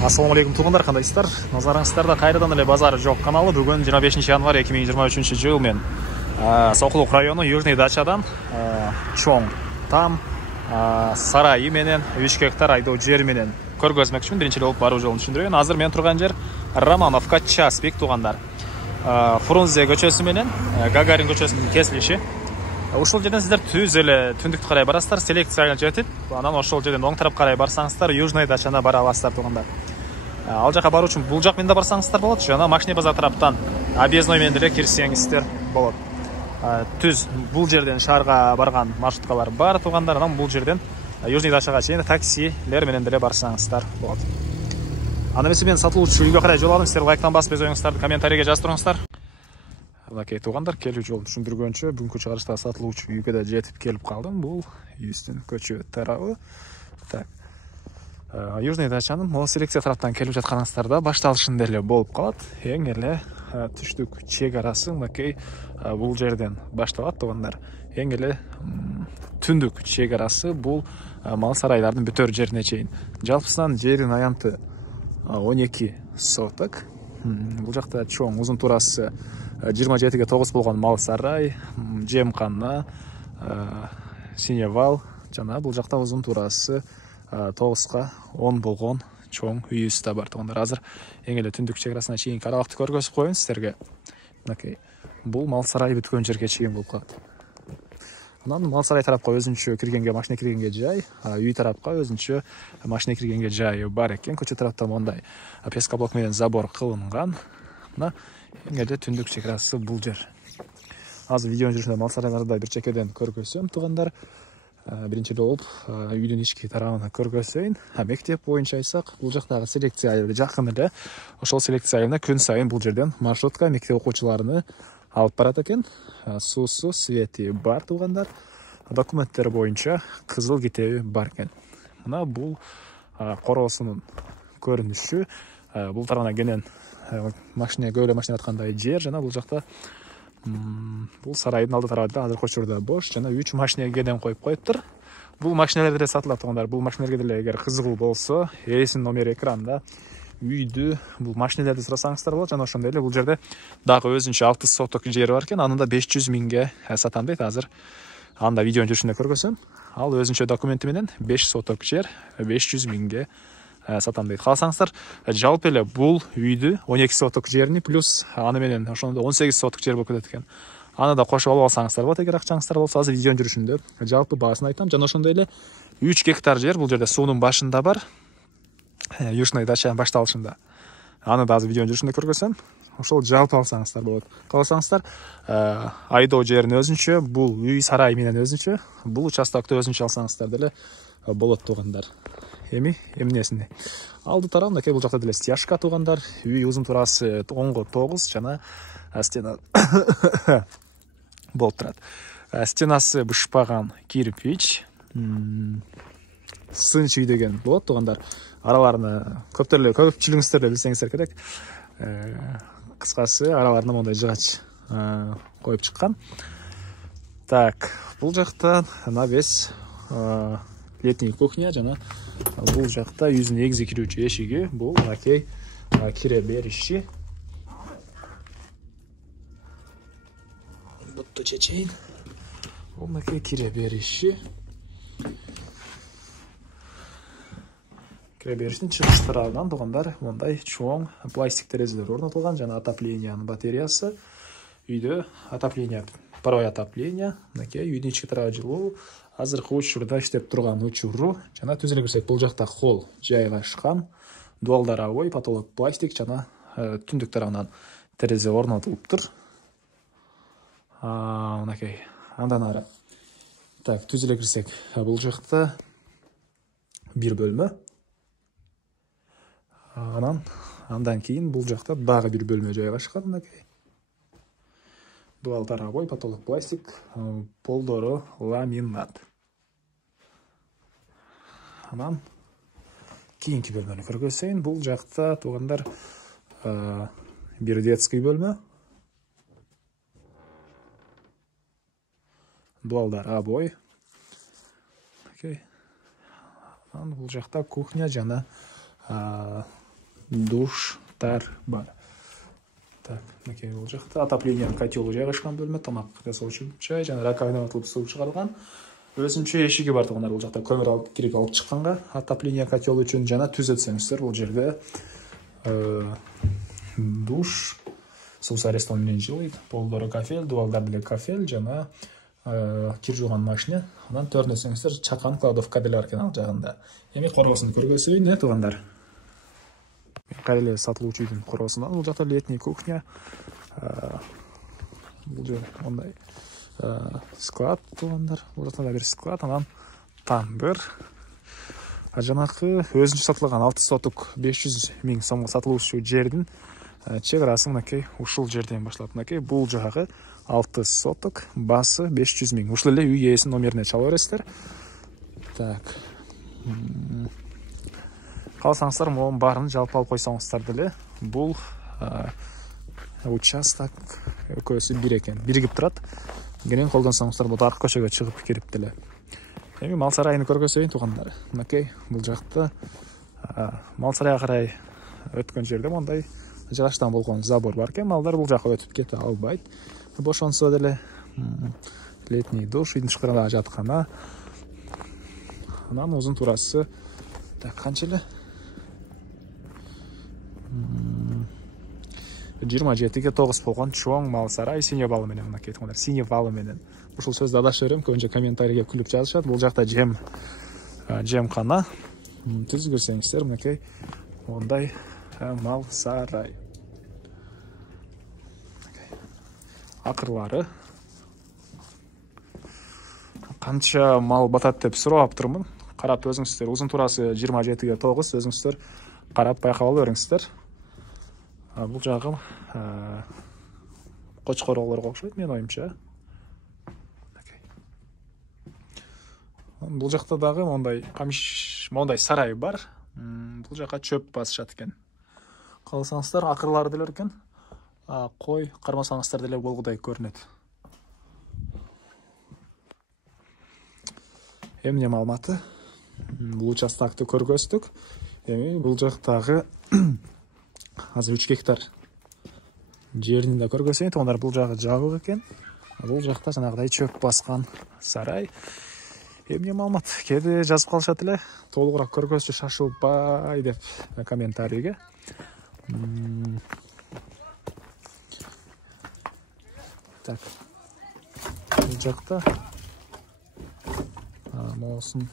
Ассалаумағалейкум туғандар, қандайсыздар? Назарыңыздарда қайрадан эле базары жоқ каналы. Бүгін 25 январь 2023 жыл мен Сокулук району Южный Дачадан чоң там сарайы менен 3 гектар айдоо жер менен көргөзмөкчүмүн. Биринчи болуп баруу жолун түшүндүрөйүн. Азыр мен турган жер Романовка Часпик туғандар. Фрунзе көчөсү менен Гагарин көчөсүнүн кесилиши. Ошол жерден сиздер түз эле түндүктү карай барасыздар, селекцияга жетип, анан ошол жерден оң тарап карай барсаңыздар, Южный Дачана бара аласыздар тугандар. Ал жака баруу үчүн бул жак менен да барсаңыздар болот, жана Машина базар тараптан объездной менен деле кирсеңиздер болот. Түз бул жерден шаарга барган маршруткалар бар тугандар, анан бул жерден Южный Дачага чейин таксилер менен деле барсаңыздар болот. Анда эмесе мен сатылуучу үйгө карай жол алдым, сиздер лайктан басып өз оюңуздарды комментарийге жаздырыңыздар. Мынакей тугандар, келүү жолун түшүндүргөнчө бүгүнкү чыгарышта сатылуучу үйгө да жетип келип калдым. Бул үйүстүн көчө тарабы. Так. Южный Дачанын могу селекция тараптан келип жатканыңыздарда башталышында эле болуп калат. Эң эле түштүк чек арасы мынакей бул жерден башталат тугандар. Эң эле түндүк чек арасы бул мал сарайлардын бүтөр жерине чейин. Жалпысынан жердин аянты 12 соток. Бул жакта чоң узун турасы 27-ге 9 болгон мал сарай, жемкана, синевал, жана бул жакта узун турасы 9га 10 болгон чоң үйүбүз да бар тугандар. Азыр эң эле түндүк чек арасына чейинки аралыкты көргөзүп коеюн сиздерге. Мынакей бул мал сарай бүткөн жерге чейин болуп калат. Анан мал сарай тарапка өзүнчө киргенге, машина киргенге жай, үй тарапка өзүнчө машина киргенге жайы бар экен. Көчө тараптан мондай пескоблок менен забор кылынган. Мына эң эле түндүк чек арасы бул жер. Азыр видеонун жүрүшүндө мал сарайларды бир чекеден көргөзөм тугандар. Биринчи болуп үйдүн ички тарабына көргөзөйүн. Мектеп боюнча айсак, бул жактагы селекция айылы жакын эле. Ошол селекция айылына күн сайын бул жерден маршрутка мектеп окуучуларыны алып барат экен. Суусу, свети бар тугандар. Документтер боюнча кызыл китеби бар экен. Мына бул короосунун көрүнүшү. Бул тарабына кенен машина, көөлө машина аткандай жер, жана бул жакта бул сарайдын алды тарабында азыр учурда бош, жана 3 машина кенен коюп коюптур. Бул машиналер деле сатылат тугандар. Бул машиналерге деле эгер кызыгуу болсо, ээсинин номери экранда. Үйдү, бул машиналерди сурасаңыздар болот. Жана ошондой эле бул жерде дагы өзүнчө 6 соток жери бар экен. Аны да 500 миңге сатам дейт. Азыр анда видеонун жүрүшүндө көргөзөм. Ал өзүнчө документи менен 5 соток жер 500 миңге сатам дейт. Кааласаңыздар, жалпы эле бул үйдү 12 соток жерини плюс аны менен ошондо 18 соток жер болуп кетет экен. Аны да кошуп алып алсаңыздар болот, эгер акчаңыздар болсо. Азыр видеонун жүрүшүндө жалпы баасын айтам. Жана ошондой эле 3 гектар жер бул жерде суунун башында бар. Южный Дача башталышында. Аны да азыр видеонун жүрүшүндө көргөзөм. Ошол жалпы алсаңыздар болот. Кааласаңыздар, айдоо жерин өзүнчө, бул үй сарай менен өзүнчө, бул участокты өзүнчө алсаңыздар деле болот тугандар. Эмнесине. Алды тарап мынакей бул жакта деле стяжка тугандар. Үй узун турасы 10го 9 жана стена болуп турат. Стенасы бышпаган кирпич. Сынч үй деген болот тугандар. Араларына көпчүлүгүңүздөр да билсеңиздер керек. Кыскасы араларына мондай жыгач коюп чыккан. Так, бул жакта навес летний кухня, жана бул жакта үйүнүн негизи кирүүчү эшиги, бул мынакей кире бериши. Бутtu чечейин. Бул мынакей кире бериши. Кире бериштин чыгыш тарабынан тугандар мондай чоң пластик терезелер орнотулган, жана отоплениянын батареясы. Үйдө отопление, паровое отопление, мынакей үйдүн ички тарабы жылуу. Азыркы учурда иштеп турган учуру, жана түз эле көрсөк, бул жакта холл жайгашкан, дуалдар обой, потолок пластик, жана түндүк тарабынан терезе орнотулуптур. Мынакей, андан ары. Так, түз эле кирсек, бул жакта бир бөлмө. Андан кийин бул жакта дагы бир бөлмө жайгашкан, мынакей. Дуалдар обой, потолок пластик, полдору ламинат. Анан кийинки бөлмөнү көргөзөйүн. Бул жакта тугандар бир детский бөлмө. Дуалдар обой. Окей. Бул жакта кухня жана душтар бар. Так, мінекей ол жақта отопление котелы жайғашқан бөлме, тамақ жасаушы жай, және раковина атылып су шығарылған. Өзімше ешіге бар тұғындар, ол жақта көмір алып керек алып шыққанға. Отопление котелы үшін жана түзетсеңіздер, бұл жерде душ, су сарестонмен жылыйды, полдары кафель, дуалдар деле кафель, жана кир жуган машина. Анан төрнөсөңүздөр чакан кладовка деле бар экен ал жагында. Эми коргосун көргөзөйүн, туугандар. Кайреле сатылуучу үйдүн коргосунан бул жакта летний кухня. Бул жер мондай склад, туугандар. Бул жакта да бир склад, анан тамбыр. Жанакы өзүнчө сатылган 6 сотук 500 000 сомго сатылуучу жердин чек арасы мынакей ушул жерден башталат. Мынакей бул жагы 6 сотук, басы 500 000. Ушул эле үй ээсинин номерине чала бересиздер. Так. Калсаңыздар, могун баарын жалпы алып койсоңуздар деле, бул участок экөөсү бир экен, биригип турат. Кенен колдонсоңуздар, бул аркы көчөгө чыгып кирип деле. Эми мал сарайын көргөзөйүн, туугандар. Мынакей бул жакта мал сарайга карай өткөн жерде мондай жыгачтан болгон забор бар экен. Малдар бул жака өтүп кете албайт. Бошонсо деле летний душ, үйдүн тышкарында жаткана. Анан узун турасы так канча эле? 27-9 болгон чоң мал сарай, сине балы менен мынакей туугандар, сине балы менен. Ушул сөздү адашып берем, көбүнчө комментарийге күлүп жазышат. Бул жакта жемкана. Түз көрсөңүздөр, мынакей мондай мал сарай. Акырлары. Канча мал батат деп сурап турмун. Карап өзүңүздөр, узун турасы 27-9, өзүңүздөр карап байкап алып бериңиздер. Бул жагы кочкорлорго окшойт, мен оюмча. Бул жакта дагы мондай мондай сарай бар. Бул жака чөп басышат экен. Калсаңыздар, акырлары деле экен. Кой кармасаңыздар деле болгудай көрүнөт. Эмне маалыматы? Бул участокты көргөздүк. Эми бул жактагы азыр 3 гектар жерин да көргөзөйүн. Туугандар, бул жагы жабык экен. Бул жакта жанагыдай чөп баскан сарай. Эмне маалымат? Кээде жазып калышат эле, толугураак көргөзчү шашылбай деп комментарийге. Так. Бул жакта моусун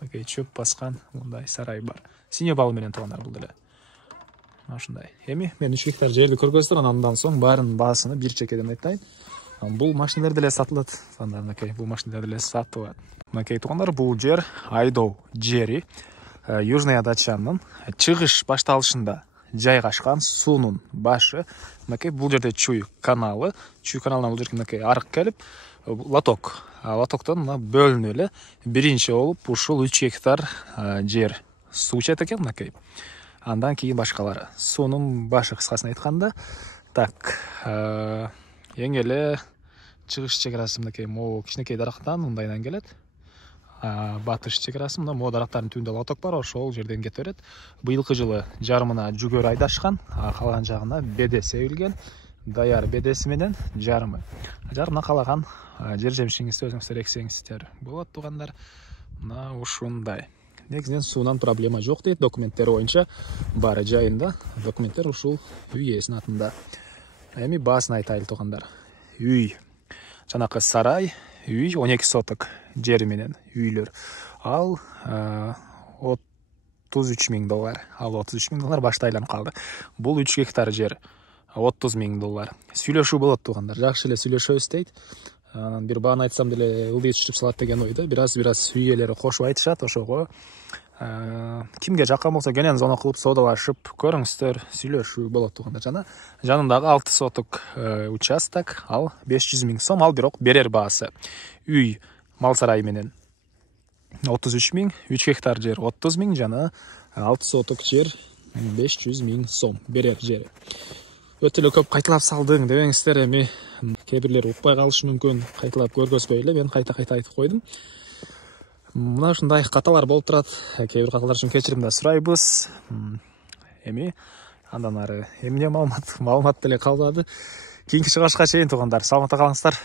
Окей, чөп баскан мындай сарай бар. Сине балы менен туугандар бул деле. Ушундай. Эми мен 3 гектар жерди көргөздүр, андан соң баарын баасыны бир чекеден айтайын. Бул машиналар деле сатылат. Туугандар, мынакей бул машиналар деле сатылат. Мынакей туугандар, бул жер айдоо жери. Южная Дачанын чыгыш башталышында жайгашкан суунун башы. Мынакей бул жерде Чуй каналы. Чуй каналынан бул жерге мынакей арык келип, лоток. Лотоктон мына бөлүнүп эле биринчи болуп ушул 3 гектар жер суу ичет экен мынакей. Андан кийин башкалары. Суунун башы кыскасын айтканда, так, эң эле чыгыш чекарасы мынакей могу кичинекей дарактан мындайдан келет. Батыш чекарасы мына могу дарактардын түбүндө лоток бар, ошол жерден кете берет. Быйылкы жылы жарымына жүгөр айдашкан, калган жагына беде себилген. Даяр бедеси менен жарымы. Жарымына калаган жер жемишиңизди өзүңүздөр эксеңиздер болот, туугандар. Мына ушундай. Негизинен суунан проблема жок дейт, документтер боюнча баары жайында. Документтер ушул үй ээсинин атында. Эми баасын айтайлы, туугандар. Үй жанакы сарай, үй 12 соток жери менен үйлөр. Ал $33 000. Ал $33 000 башта айланып калды. Бул 3 гектар жер. $30 000. Сүйлөшүү болот, туугандар. Жакшы эле сүйлөшөбүз дейт. Бир бааны айтсам деле ылдый түшүп салат деген ойдо. Бираз үй ээлери кошуп айтышат, ошого кимге жаккан болсо кенен зона кылып соодалашып көрүңүздөр, сүйлөшүү болот, туугандар. Жана жанындагы 6 соток участок, ал 500 000 сом, ал бирок берер баасы. Үй мал сарай менен 33 000, 3 гектар жер 30 000, жана 6 соток жер 500 000 сом берер жери. Өтө эле көп кайталап салдың дебеңиздер, эми кээ бирлер укпай калышы мүмкүн, кайталап көргөзбөй эле, мен кайта айтып койдум. Мына ушундай каталар болуп турат. Кээ бир каталар үчүн кечирим да сурайбыз. Эми андан ары эмне маалымат деле калбады. Кийинки чыгышка чейин туугандар, саламатта калыңыздар.